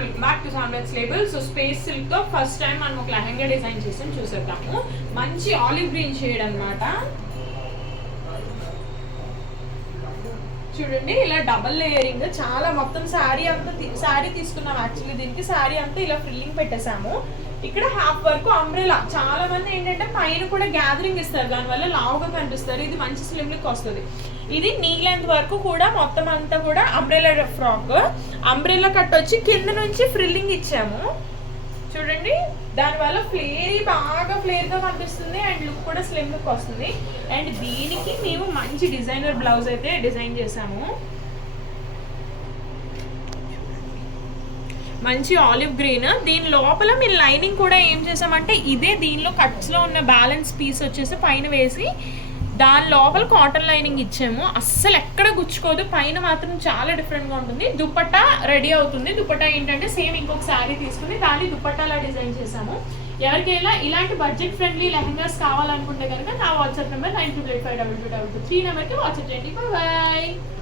Welcome back to Samrat's label. So space silk తో first time మనం ఒక లెహంగా డిజైన్ చేసాం, చూసేద్దాము. మంచి ఆలివ్ గ్రీన్ షేడ్ అన్నమాట. చూడండి, ఇలా డబల్ లేయరింగ్, చాలా మొత్తం శారీ అంతా శారీ తీసుకున్నాం. యాక్చువల్లీ దీనికి శారీ అంతా ఇలా ఫ్రిల్లింగ్ పెట్టేసాము. ఇక్కడ హాఫ్ వరకు అంబ్రెలా. చాలా మంది ఏంటంటే పైన కూడా గ్యాదరింగ్ ఇస్తారు, దానివల్ల లావుగా కనిపిస్తారు. ఇది మంచి స్లిమ్ లుక్ వస్తుంది. ఇది నీ లెంత్ వరకు కూడా మొత్తం అంతా కూడా అంబ్రెలా ఫ్రాక్. అంబ్రెలా కట్ వచ్చి కింద నుంచి ఫ్రిల్లింగ్ ఇచ్చాము. చూడండి, దానివల్ల బాగా ఫ్లేర్గా కనిపిస్తుంది అండ్ లుక్ కూడా స్లిమ్ లుక్ వస్తుంది. అండ్ దీనికి మేము మంచి డిజైనర్ బ్లౌజ్ అయితే డిజైన్ చేసాము. మంచి ఆలివ్ గ్రీన్. దీని లోపల మీరు లైనింగ్ కూడా ఏం చేసామంటే ఇదే దీనిలో కట్స్లో ఉన్న బ్యాలెన్స్ పీస్ వచ్చేసి పైన వేసి దాని లోపల కాటన్ లైనింగ్ ఇచ్చాము. అస్సలు ఎక్కడ గుచ్చుకోదు, పైన మాత్రం చాలా డిఫరెంట్గా ఉంటుంది. దుపట్టా రెడీ అవుతుంది. దుపట్టా ఏంటంటే సేమ్ ఇంకొక శారీ తీసుకుని దాన్ని దుపట్టాలా డిజైన్ చేసాము. ఎవరికైనా ఇలాంటి బడ్జెట్ ఫ్రెండ్లీ లెహంగాస్ కావాలనుకుంటే కనుక నా వాట్సాప్ నెంబర్ 92852223 నెంబర్కి వాట్సాప్ చేయండి. బాయ్.